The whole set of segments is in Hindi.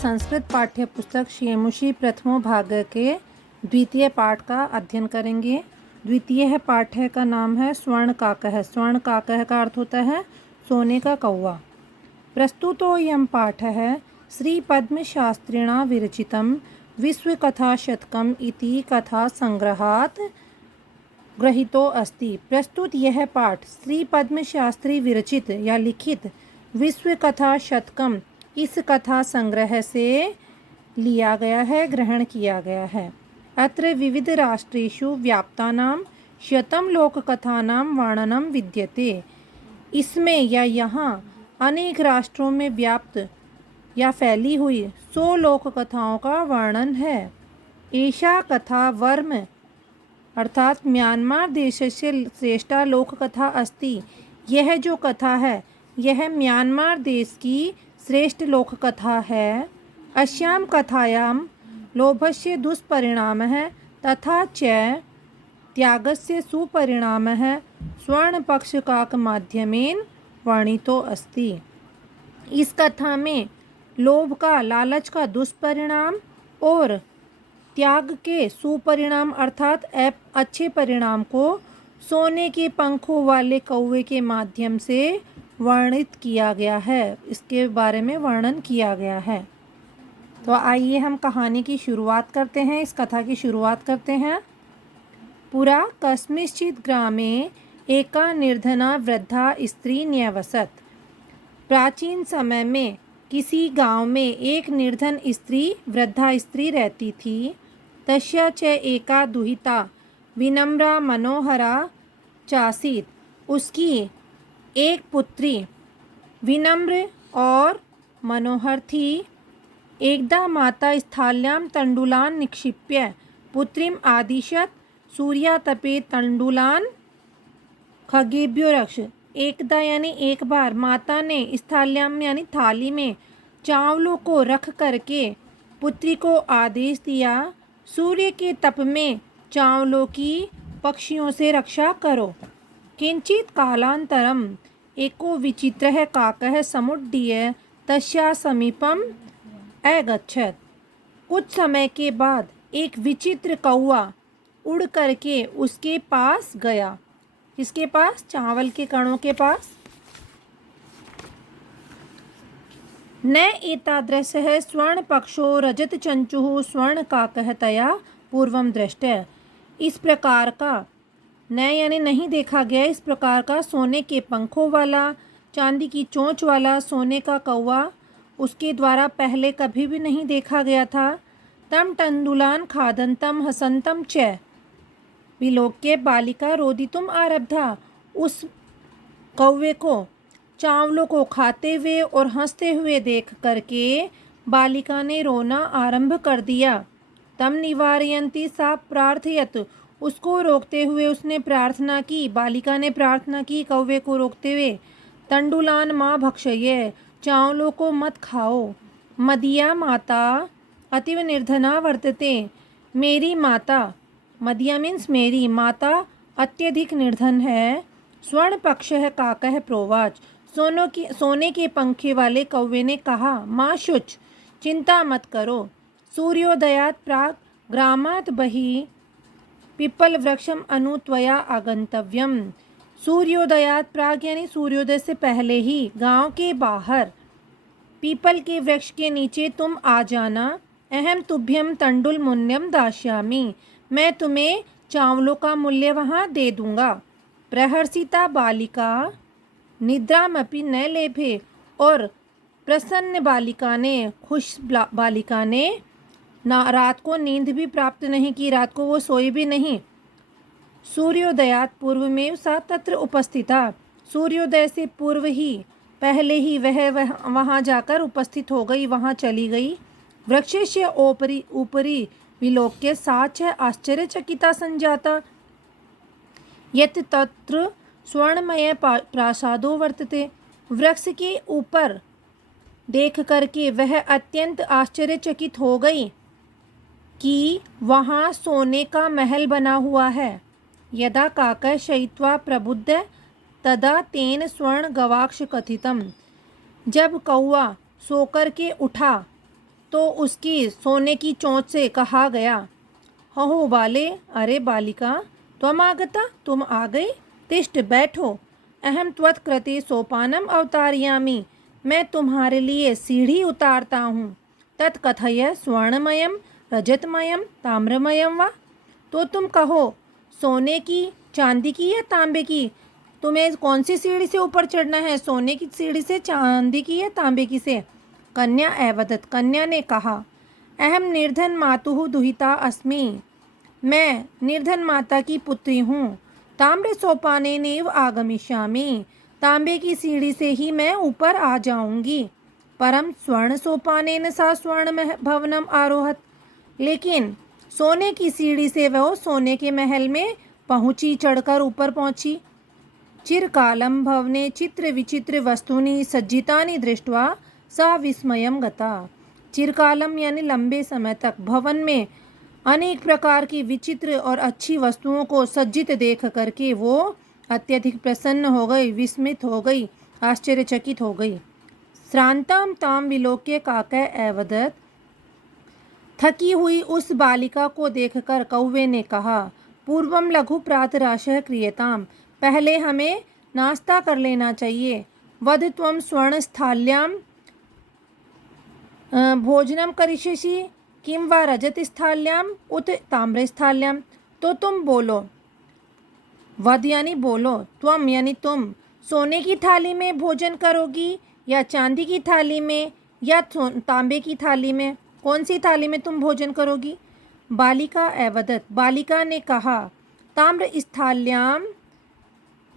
संस्कृत पाठ्य पुस्तक शेमुषी प्रथमो भाग के द्वितीय पाठ का अध्ययन करेंगे। द्वितीय पाठ का नाम है स्वर्ण काकः। स्वर्ण काकः का अर्थ होता है सोने का कौवा। प्रस्तुतोऽयं पाठः श्रीपद्मशास्त्रिणा विरचितं विश्वकथाशतकम् इति कथासंग्रहात् गृहीतो अस्ति। प्रस्तुत यह पाठ श्री पद्मशास्त्री विरचित या लिखित विश्व कथा शतकम इस कथा संग्रह से लिया गया है, ग्रहण किया गया है। अत्र विविध राष्ट्रेषु व्याप्तानां शतं लोककथानां वर्णनं विद्यते। इसमें या यहाँ अनेक राष्ट्रों में व्याप्त या फैली हुई 100 लोककथाओं का वर्णन है। एषा कथा वर्म अर्थात म्यांमार देशस्य श्रेष्ठा लोककथा अस्ति। यह जो कथा है यह म्यांमार देश की श्रेष्ठ लोककथा है। अस्यां कथायां लोभस्य दुष्परिणामः तथा च त्यागस्य सुपरिणामः स्वर्णपक्षकाकमाध्यमेन वर्णितो अस्ति। इस कथा में लोभ का, लालच का दुष्परिणाम और त्याग के सुपरिणाम अर्थात अच्छे परिणाम को सोने के पंखों वाले कौवे के माध्यम से वर्णित किया गया है। इसके बारे में वर्णन किया गया है। तो आइए हम कहानी की शुरुआत करते हैं, इस कथा की शुरुआत करते हैं। पुरा कस्मिंश्चित् ग्रामे एका निर्धना वृद्धा स्त्री न्यवसत्। प्राचीन समय में किसी गांव में एक निर्धन स्त्री, वृद्धा स्त्री रहती थी। तस्या च एका दुहिता विनम्रा मनोहरा चासीत्। उसकी एक पुत्री विनम्र और मनोहर थी। एकदा माता स्थाल्यां तंडुलान् निक्षिप्य पुत्रीम् आदिशत् सूर्यातपे तंडुलान् खगेभ्यो रक्ष। एकदा यानी एक बार माता ने स्थाल्यां यानी थाली में चावलों को रख करके पुत्री को आदेश दिया, सूर्य के तप में चावलों की पक्षियों से रक्षा करो। किंचित कालांतरम एको विचित्रः काकः समुड्डीय तस्या समीपम अगच्छत्। कुछ समय के बाद एक विचित्र कौवा उड़ करके उसके पास गया। किसके पास? चावल के कणों के पास। न एतादृशः स्वर्णपक्षो रजतचंचुः स्वर्णकाकः तया पूर्वं दृष्टः। इस प्रकार का न यानी नहीं देखा गया, इस प्रकार का सोने के पंखों वाला, चांदी की चोंच वाला सोने का कौवा उसके द्वारा पहले कभी भी नहीं देखा गया था। तम तंडुलान खादंतम हसंतम च विलोक्य बालिका रोदितुम आरब्धा। उस कौवे को चावलों को खाते हुए और हंसते हुए देख करके बालिका ने रोना आरंभ कर दिया। तम निवारयन्ती सा प्रार्थयत। उसको रोकते हुए उसने प्रार्थना की, बालिका ने प्रार्थना की कौवे को रोकते हुए, तंडुलान माँ भक्षय, चावलों को मत खाओ। मदिया माता अतीव निर्धना वर्तते। मेरी माता, मदिया मीन्स मेरी माता अत्यधिक निर्धन है। स्वर्ण पक्षः काकः प्रोवाच। सोने के पंखे वाले कौवे ने कहा, माँ शुच, चिंता मत करो। सूर्योदयात् प्राक् ग्रामात् बहिः पिपल वृक्षम अनु त्वया आगंतव्यम। सूर्योदयात् प्राग यानी सूर्योदय से पहले ही गांव के बाहर पीपल के वृक्ष के नीचे तुम आ जाना। अहम तुभ्यम तंडुल मूल्यम दास्यामि। मैं तुम्हें चावलों का मूल्य वहाँ दे दूँगा। प्रहर्षिता बालिका निद्रामपि न लेभे। और प्रसन्न बालिका ने, खुश बालिका ने ना रात को नींद भी प्राप्त नहीं की, रात को वो सोई भी नहीं। सूर्योदयात पूर्व में सा तत्र उपस्थिता। सूर्योदय से पूर्व ही, पहले ही वह वहाँ जाकर उपस्थित हो गई, वहाँ चली गई। वृक्षस्य ऊपरी विलोक्य सा च आश्चर्यचकिता संजाता यत् तत्र स्वर्णमय प्रासादो वर्तते। वृक्ष के ऊपर देख करके वह अत्यंत आश्चर्यचकित हो गई कि वहाँ सोने का महल बना हुआ है। यदा काकः शयित्वा प्रबुद्ध तदा तेन स्वर्ण गवाक्ष कथितम। जब कौवा सोकर के उठा तो उसकी सोने की चोंच से कहा गया, हो बाले, अरे बालिका, त्वम आगता, तुम आ गई, तिष्ठ, बैठो, अहम त्वत्कृते सोपानम अवतारयामि, मैं तुम्हारे लिए सीढ़ी उतारता हूँ, तत्कथय स्वर्णमयम रजतमयम ताम्रमयम वा, तो तुम कहो सोने की, चांदी की या तांबे की, तुम्हें कौन सी सीढ़ी से ऊपर चढ़ना है, सोने की सीढ़ी से, चांदी की या तांबे की से। कन्या एवदत, कन्या ने कहा, अहम निर्धन मातुः दुहिता अस्मि, मैं निर्धन माता की पुत्री हूँ, ताम्र सोपानेनैव आगमिष्यामि, तांबे की सीढ़ी से ही मैं ऊपर आ जाऊंगी। परम स्वर्ण सोपानेन सा स्वर्ण भवनम आरोहत, लेकिन सोने की सीढ़ी से वह सोने के महल में पहुंची, चढ़कर ऊपर पहुंची। चिरकालं भवने चित्र विचित्र वस्तूनि सज्जितानि दृष्ट्वा सा विस्मयं गता। चिरकालम यानी लंबे समय तक, भवन में अनेक प्रकार की विचित्र और अच्छी वस्तुओं को सज्जित देख करके वो अत्यधिक प्रसन्न हो गई, विस्मित हो गई, आश्चर्यचकित हो गई। श्रांताम ताम विलोक्य काकय एवदत, थकी हुई उस बालिका को देखकर कौवे ने कहा, पूर्वम लघु प्रातराशः क्रियताम, पहले हमें नाश्ता कर लेना चाहिए। वध त्वं स्वर्ण स्थाल्याम भोजनम करिष्यसि किं वा रजत स्थाल्याम उत ताम्र स्थाल्याम, तो तुम बोलो, वध यानी बोलो, त्वम यानी तुम, सोने की थाली में भोजन करोगी या चांदी की थाली में या तांबे की थाली में, कौन सी थाली में तुम भोजन करोगी। बालिका एवदत, बालिका ने कहा, ताम्र स्थाल्याम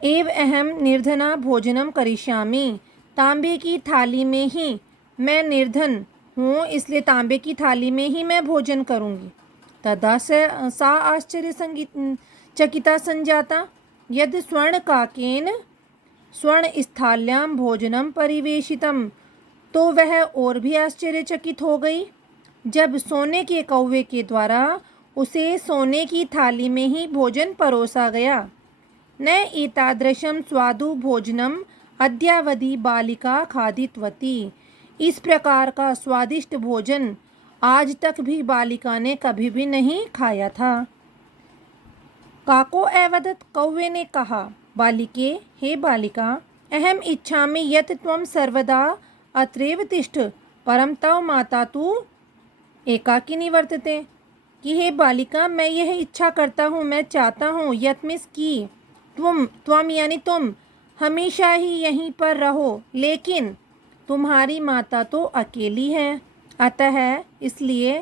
एव अहम निर्धना भोजनम करिष्यामि, तांबे की थाली में ही मैं निर्धन हूँ, इसलिए तांबे की थाली में ही मैं भोजन करूँगी। तदा सा आश्चर्य चकिता संजाता, यदि स्वर्ण काकेन स्वर्ण स्थाल्याम भोजनम परिवेशितम, तो वह और भी आश्चर्यचकित हो गई जब सोने के कौवे के द्वारा उसे सोने की थाली में ही भोजन परोसा गया। न एतादृशं स्वादु भोजनम अद्यावधि बालिका खादितवती, इस प्रकार का स्वादिष्ट भोजन आज तक भी बालिका ने कभी भी नहीं खाया था। काको एवदत, कौवे ने कहा, बालिके, हे बालिका, अहम इच्छामि यत् त्वं सर्वदा अत्रैव तिष्ठ, परम तव माता तु एकाकिनी वर्तते, कि हे बालिका, मैं यह इच्छा करता हूँ, मैं चाहता हूँ, यत् मीन्स की, त्वम यानी तुम हमेशा ही यहीं पर रहो, लेकिन तुम्हारी माता तो अकेली है, अतः इसलिए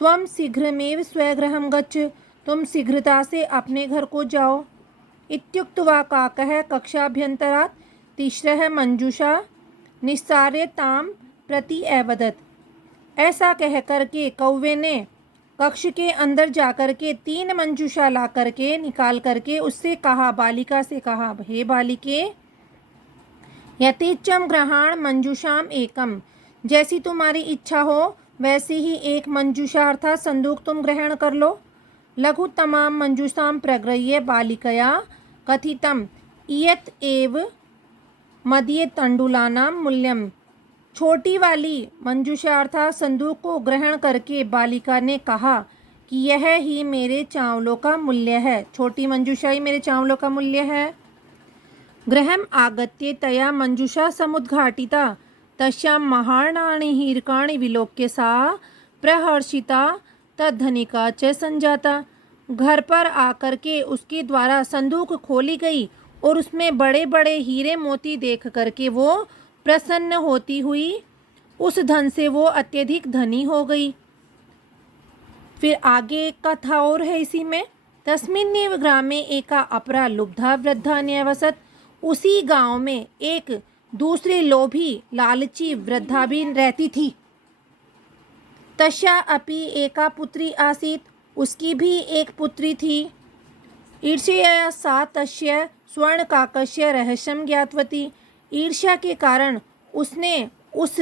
त्वम शीघ्रमेव स्वगृहं गच्छ, तुम शीघ्रता से अपने घर को जाओ। इत्युक्त्वा काकः कक्षाभ्यन्तरात् तिस्रः मंजूषा निस्सार्य ताम प्रति एवदत, ऐसा कह करके कौवे ने कक्ष के अंदर जाकर के 3 मंजूषा ला करके निकाल करके उससे कहा, बालिका से कहा, हे बालिके, यथेच्छं ग्रहाण मंजूषाम एकम, जैसी तुम्हारी इच्छा हो वैसी ही एक मंजूषा अर्थात संदूक तुम ग्रहण कर लो। लघु तमाम मंजूषाम प्रगृह्य बालिकया कथितम इयत एव मदीय तंडुलानां मूल्यम, छोटी वाली मंजूषा अर्थात संदूक को ग्रहण करके बालिका ने कहा कि यह ही मेरे चावलों का मूल्य है, छोटी मंजूषा ही मेरे चावलों का मूल्य है। गृहम् आगत्य तया मंजूषा समुद्घाटिता, तस्यां महार्णानि हीरकाणि विलोक्य सा प्रहर्षिता तद्धनिका च संजाता, घर पर आकर के उसके द्वारा संदूक खोली गई और उसमें बड़े बड़े हीरे मोती देख करके वो प्रसन्न होती हुई उस धन से वो अत्यधिक धनी हो गई। फिर आगे एक कथा और है इसी में, तस्मिन्नेव ग्रामे एका अपरा लुब्धा वृद्धा न्यवसत, उसी गांव में एक दूसरी लोभी लालची वृद्धा भी रहती थी। तस्या अपि एका पुत्री आसीत, उसकी भी एक पुत्री थी। ईर्ष्यया सा तस्य स्वर्णकाकस्य रहस्यं ज्ञातवती, ईर्ष्या के कारण उसने उस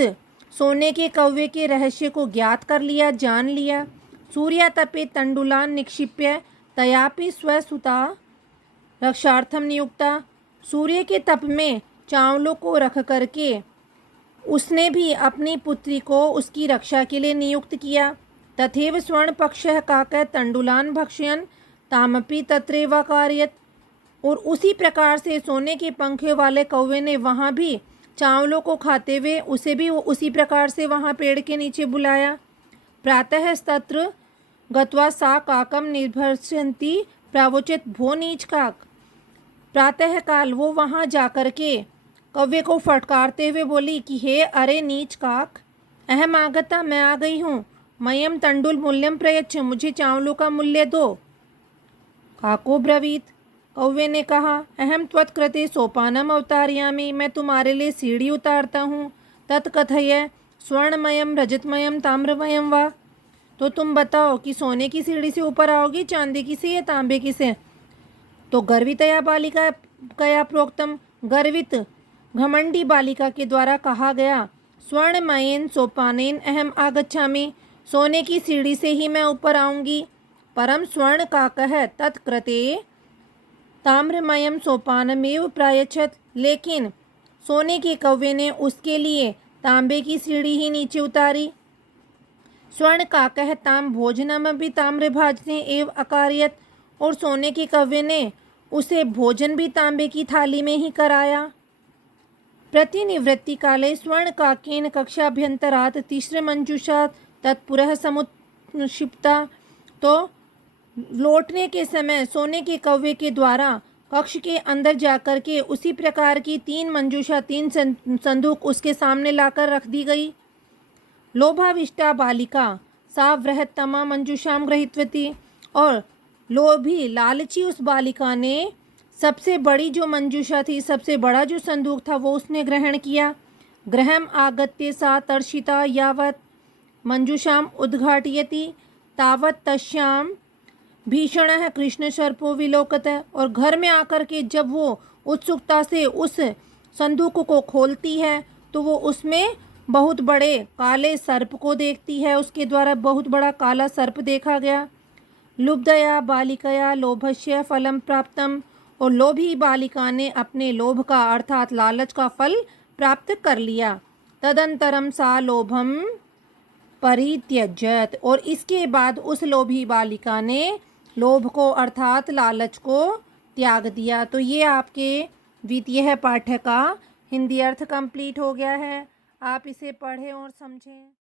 सोने के कौवे के रहस्य को ज्ञात कर लिया, जान लिया। सूर्यातपे तंडुलान निक्षिप्य तयापि स्वसुता रक्षार्थम नियुक्ता, सूर्य के तप में चावलों को रख करके उसने भी अपनी पुत्री को उसकी रक्षा के लिए नियुक्त किया। तथैव स्वर्णपक्षः काकः तण्डुलान् भक्षयन् तामपि तत्रैव अकारयत्। और उसी प्रकार से सोने के पंखों वाले कौवे ने वहाँ भी चावलों को खाते हुए उसे भी उसी प्रकार से वहाँ पेड़ के नीचे बुलाया। प्रातः तत्र गत्वा सा काकम निर्भर्षन्ति प्रावोचित भो नीच काक। प्रातः काल वो वहाँ जाकर के कौवे को फटकारते हुए बोली कि हे अरे नीच काक, अहम आगता, मैं आ गई हूँ, मयम तंडुल मूल्यम प्रयच्छ, मुझे चावलों का मूल्य दो। काको ब्रवीत, कौवे ने कहा, अहम त्वत्कृते सोपानम अवतारयामि, मैं तुम्हारे लिए सीढ़ी उतारता हूँ। तत्कथय स्वर्णमयम रजतमयम ताम्रमयम वा, तो तुम बताओ कि सोने की सीढ़ी से ऊपर आओगी, चांदी की से या तांबे की से। तो गर्वितया बालिका कया प्रोक्तम, गर्वित घमंडी बालिका के द्वारा कहा गया, स्वर्णमयेन सोपानेन अहम आगच्छामि, सोने की सीढ़ी से ही मैं ऊपर आऊँगी। परम स्वर्ण काकः तत्कृते ताम्रमयम सोपानमेव प्रायच्छत, लेकिन सोने के कौवे ने उसके लिए तांबे की सीढ़ी ही नीचे उतारी। स्वर्ण काकः ताम भोजनम भी ताम्रभाजने एव अकारयत, और सोने के कौवे ने उसे भोजन भी तांबे की थाली में ही कराया। प्रतिनिवृत्ति काले स्वर्ण काकेन कक्षाभ्यंतरात् तीस्रमंजुषा तत्पुरः समुत्क्षिप्ता, तो लौटने के समय सोने के कौवे के द्वारा कक्ष के अंदर जाकर के उसी प्रकार की 3 मंजूषा, 3 संदूक उसके सामने लाकर रख दी गई। लोभाविष्टा बालिका सा बृहत्तमा मंजूषाम गृहीतवती, और लोभी लालची उस बालिका ने सबसे बड़ी जो मंजूषा थी, सबसे बड़ा जो संदूक था, वो उसने ग्रहण किया। गृहम आगत्य सा तर्षिता यावत् मंजूषाम उद्घाटयति तावत् तस्याम भीषणः कृष्णसर्पो विलोकतः, और घर में आकर के जब वो उत्सुकता से उस संदूक को खोलती है तो वो उसमें बहुत बड़े काले सर्प को देखती है। उसके द्वारा बहुत बड़ा काला सर्प देखा गया। लुब्धया बालिकया लोभस्य फलम प्राप्तम, और लोभी बालिका ने अपने लोभ का अर्थात लालच का फल प्राप्त कर लिया। तदंतरम सा लोभम परित्यजत, और इसके बाद उस लोभी बालिका ने लोभ को अर्थात लालच को त्याग दिया। तो ये आपके द्वितीय पाठ्य का हिंदी अर्थ कंप्लीट हो गया है। आप इसे पढ़ें और समझें।